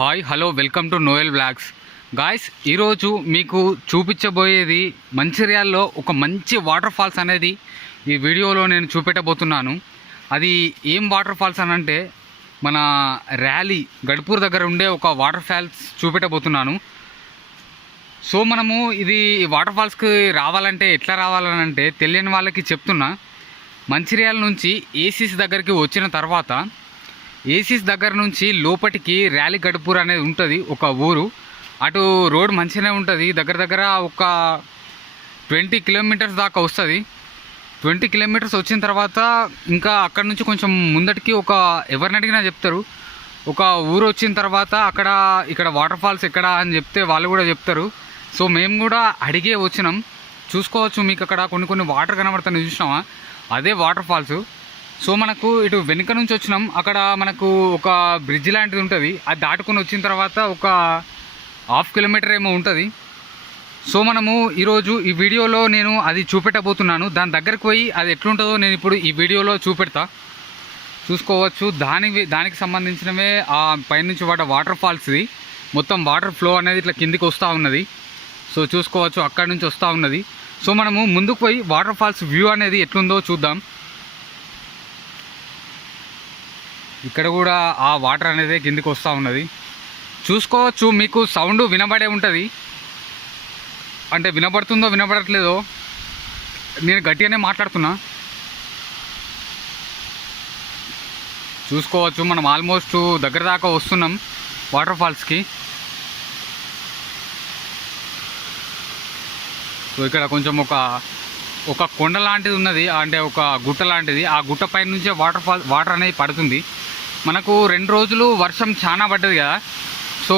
Hi hello welcome to Noel blogs. Guys, ఈరోజు మీకు చూపించబోయేది మంచిర్యాలలో ఒక మంచి వాటర్ ఫాల్స్ అనేది ఈ వీడియోలో నేను చూపెట్టబోతున్నాను. అది ఏం వాటర్ ఫాల్స్ అని అంటే మన ర్యాలీ గడ్పూర్ దగ్గర ఉండే ఒక వాటర్ ఫాల్స్ చూపెట్టబోతున్నాను. సో మనము ఇది వాటర్ ఫాల్స్కి రావాలంటే ఎట్లా రావాలని అంటే తెలియని వాళ్ళకి చెప్తున్నా. మంచిర్యాల నుంచి ఏసీస్ దగ్గరికి వచ్చిన తర్వాత ఏసీస్ దగ్గర నుంచి లోపటికి ర్యాలీ గడ్పూర్ అనేది ఉంటుంది, ఒక ఊరు. అటు రోడ్ మంచిగానే ఉంటుంది, దగ్గర దగ్గర ఒక 20 కిలోమీటర్స్ దాకా వస్తుంది. 20 కిలోమీటర్స్ వచ్చిన తర్వాత ఇంకా అక్కడ నుంచి కొంచెం ముందటికి ఎవరిని అడిగినా చెప్తారు. ఒక ఊరు వచ్చిన తర్వాత ఇక్కడ వాటర్ ఫాల్స్ ఎక్కడ అని చెప్తే వాళ్ళు కూడా చెప్తారు. సో మేము కూడా అడిగే వచ్చినాం. చూసుకోవచ్చు, మీకు అక్కడ కొన్ని వాటర్ కనబడుతున్నాయి, చూసినామా? అదే వాటర్ ఫాల్స్. సో మనకు ఇటు వెనుక నుంచి వచ్చినాం. అక్కడ మనకు ఒక బ్రిడ్జ్ లాంటిది ఉంటుంది, అది దాటుకొని వచ్చిన తర్వాత ఒక 1/2 కిలోమీటర్ ఏమో ఉంటుంది. సో మనము ఈరోజు ఈ వీడియోలో నేను అది చూపెట్టబోతున్నాను. దాని దగ్గరికి పోయి అది ఎట్లుంటుందో నేను ఇప్పుడు ఈ వీడియోలో చూపెడతా. చూసుకోవచ్చు, దానికి సంబంధించినవే ఆ పైనుంచి వాటర్ ఫాల్స్ది. మొత్తం వాటర్ ఫ్లో అనేది ఇట్లా కిందికి వస్తూ ఉన్నది. సో చూసుకోవచ్చు, అక్కడి నుంచి వస్తూ ఉన్నది. సో మనము ముందుకు పోయి వాటర్ ఫాల్స్ వ్యూ అనేది ఎట్లుందో చూద్దాం. ఇక్కడ కూడా ఆ వాటర్ అనేది కిందికి వస్తూ ఉన్నది. చూసుకోవచ్చు, మీకు సౌండ్ వినబడే ఉంటుంది. అంటే వినబడుతుందో వినబడట్లేదో, నేను గట్టిగానే మాట్లాడుతున్నా. చూసుకోవచ్చు, మనం ఆల్మోస్ట్ దగ్గర దాకా వస్తున్నాం వాటర్ ఫాల్స్కి. సో ఇక్కడ కొంచెం ఒక కొండ లాంటిది ఉన్నది, అంటే ఒక గుట్ట లాంటిది. ఆ గుట్ట పైన నుంచే వాటర్ అనేది పడుతుంది. మనకు 2 రోజులు వర్షం చాలా పడ్డది కదా, సో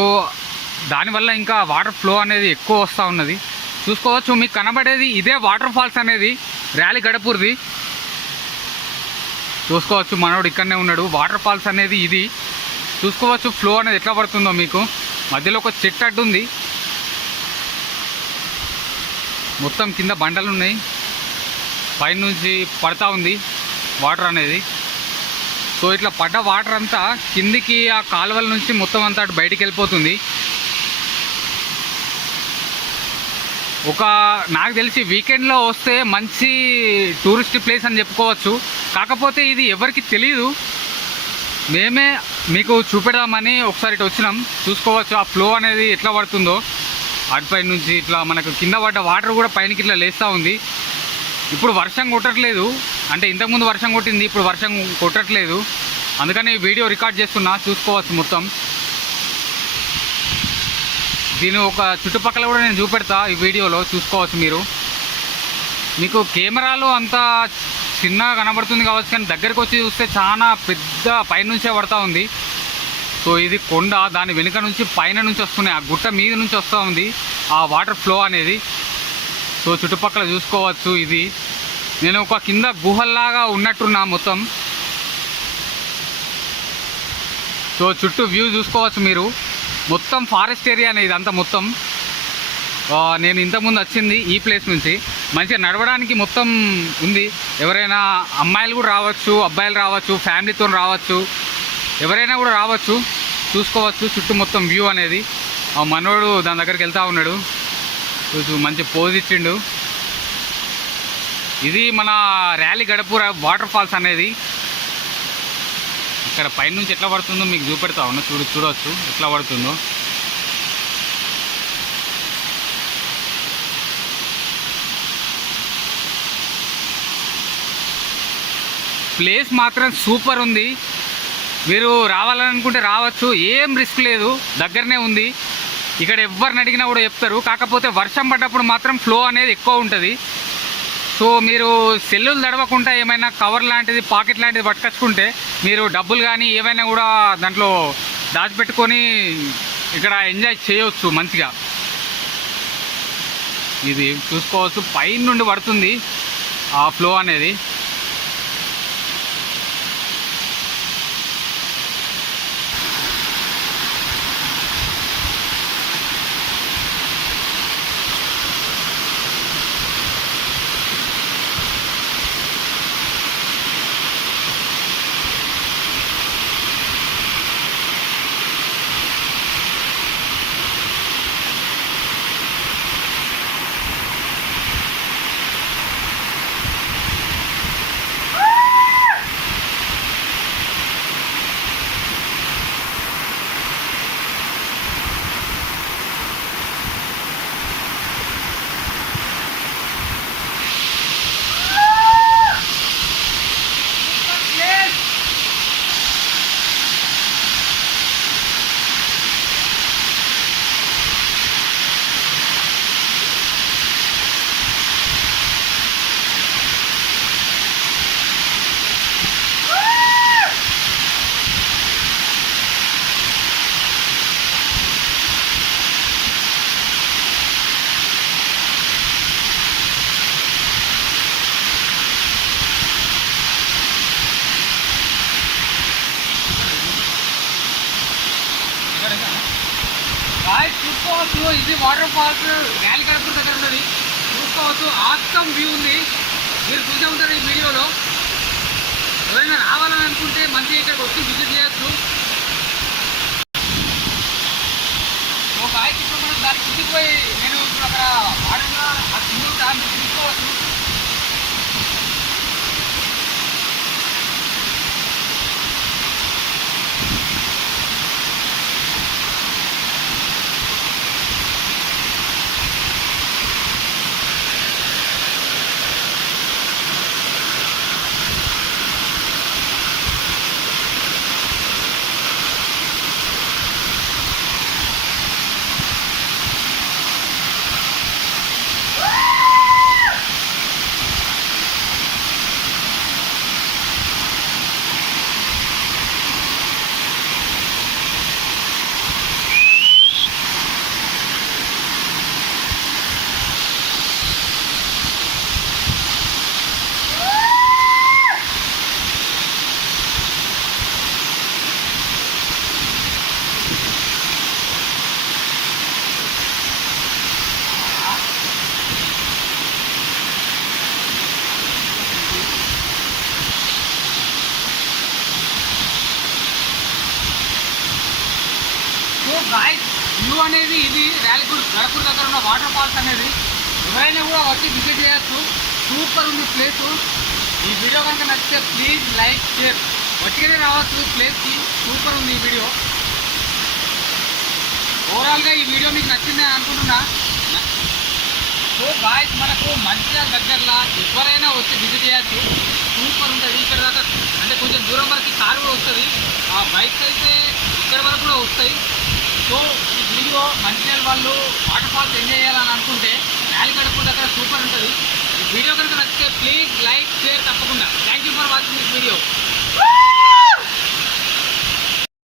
దానివల్ల ఇంకా వాటర్ ఫ్లో అనేది ఎక్కువ వస్తూ ఉన్నది. చూసుకోవచ్చు, మీకు కనబడేది ఇదే వాటర్ ఫాల్స్ అనేది ర్యాలీ గడ్పూర్ది. చూసుకోవచ్చు, మనోడు ఇక్కడనే ఉన్నాడు. వాటర్ ఫాల్స్ అనేది ఇది. చూసుకోవచ్చు ఫ్లో అనేది ఎట్లా పడుతుందో. మీకు మధ్యలో ఒక చెట్టు అడ్డు ఉంది, మొత్తం కింద బండలు ఉన్నాయి, పైనుంచి పడతా ఉంది వాటర్ అనేది. సో ఇట్లా పడ్డ వాటర్ అంతా కిందికి ఆ కాలువల నుంచి మొత్తం అంతా అటు బయటికి వెళ్ళిపోతుంది. నాకు తెలిసి వీకెండ్లో వస్తే మంచి టూరిస్ట్ ప్లేస్ అని చెప్పుకోవచ్చు. కాకపోతే ఇది ఎవరికి తెలియదు, మేమే మీకు చూపెడదామని ఒకసారి ఇటు వచ్చినాం. చూసుకోవచ్చు ఆ ఫ్లో అనేది ఎట్లా పడుతుందో. అటుపై నుంచి ఇట్లా మనకు కింద పడ్డ వాటర్ కూడా పైనకి ఇట్లా లేస్తూ ఉంది. ఇప్పుడు వర్షం కొట్టట్లేదు, అంటే ఇంతకుముందు వర్షం కొట్టింది, ఇప్పుడు వర్షం కొట్టట్లేదు. అందుకని వీడియో రికార్డ్ చేస్తున్నా. చూసుకోవచ్చు మొత్తం దీని ఒక చుట్టుపక్కల కూడా నేను చూపెడతా ఈ వీడియోలో. చూసుకోవచ్చు మీకు కెమెరాలో అంత చిన్నగా కనబడుతుంది కావచ్చు, కానీ దగ్గరికి వచ్చి చూస్తే చాలా పెద్ద పైనుంచే పడుతూ ఉంది. సో ఇది కొండ, దాని వెనుక నుంచి పైన నుంచి వస్తున్నాయి, ఆ గుట్ట మీద నుంచి వస్తూ ఉంది ఆ వాటర్ ఫ్లో అనేది. సో చుట్టుపక్కల చూసుకోవచ్చు, ఇది నేను ఒక కింద గుహల్లాగా ఉన్నట్టున్నా మొత్తం. సో చుట్టూ వ్యూ చూసుకోవచ్చు మీరు, మొత్తం ఫారెస్ట్ ఏరియా అనేది ఇదంతా మొత్తం. నేను ఇంతకుముందు వచ్చింది ఈ ప్లేస్ నుంచి. మంచిగా నడవడానికి మొత్తం ఉంది. ఎవరైనా అమ్మాయిలు కూడా రావచ్చు, అబ్బాయిలు రావచ్చు, ఫ్యామిలీతో రావచ్చు, ఎవరైనా కూడా రావచ్చు. చూసుకోవచ్చు చుట్టూ మొత్తం వ్యూ అనేది. ఆ మనోడు దాని దగ్గరికి వెళ్తూ ఉన్నాడు, మంచి పోజ్ ఇచ్చిండు. ఇది మన ర్యాలీ గడ్పూర్ వాటర్ ఫాల్స్ అనేది. ఇక్కడ పైనుంచి ఎట్లా పడుతుందో మీకు చూపెడతా ఉన్నా. చూడవచ్చు ఎట్లా పడుతుందో. ప్లేస్ మాత్రం సూపర్ ఉంది. మీరు రావాలనుకుంటే రావచ్చు, ఏం రిస్క్ లేదు, దగ్గరనే ఉంది. ఇక్కడ ఎవరిని అడిగినా కూడా చెప్తారు. కాకపోతే వర్షం పడ్డప్పుడు మాత్రం ఫ్లో అనేది ఎక్కువ ఉంటుంది. సో మీరు సెల్లులు తడవకుండా ఏమైనా కవర్ లాంటిది, పాకెట్ లాంటిది పట్టుకొచ్చుకుంటే మీరు డబ్బులు కానీ ఏమైనా కూడా దాంట్లో దాచిపెట్టుకొని ఇక్కడ ఎంజాయ్ చేయవచ్చు మంచిగా. ఇది చూసుకోవచ్చు, పైన నుండి పడుతుంది ఆ ఫ్లో అనేది. గాయస్ చూసుకోవచ్చు, ఇది వాటర్ ఫాల్స్ ర్యాలీ కడపూర్ దగ్గర ఉన్నది. చూసుకోవచ్చు ఆసమ్ వ్యూ ఉంది, మీరు చూసే ఉంటారు ఈ వీడియోలో. ఎవరైనా రావాలని అనుకుంటే మంచిగా ఇక్కడికి వచ్చి విజిట్ చేయొచ్చు. సో గాయస్ ఇప్పుడు మనం దానికి కిందికి పోయి నేను ఇప్పుడు అక్కడ వాడగా ఆ కింద మీరు చూసుకోవచ్చు. సో గాయస్ వ్యూ అనేది ఇది ర్యాలీగూడ్ గడపూర్ దగ్గర ఉన్న వాటర్ ఫాల్స్ అనేది ఎవరైనా కూడా వచ్చి విజిట్ చేయొచ్చు. సూపర్ ఉంది ప్లేసు. ఈ వీడియో కనుక నచ్చితే ప్లీజ్ లైక్ షేర్. వచ్చిగానే రావచ్చు ప్లేస్కి. సూపర్ ఉంది ఈ వీడియో. ఓవరాల్గా ఈ వీడియో మీకు నచ్చిందని అనుకుంటున్నా. సో గాయస్ మనకు మంచిగా దగ్గరలో ఎవరైనా వచ్చి విజిట్ చేయొచ్చు. సూపర్ ఉంటుంది. ఇక్కడ దాకా అంటే కొంచెం దూరం వరకు కారు కూడా వస్తుంది. ఆ బైక్స్ అయితే ఇక్కడ వరకు కూడా వస్తాయి. సో ఈ వీడియో మంచిర్యాల వాళ్ళు వాటర్ ఫాల్స్ ఎంజాయ్ చేయాలని అనుకుంటే ర్యాలీ గడపూర్ దగ్గర సూపర్ ఉంటుంది.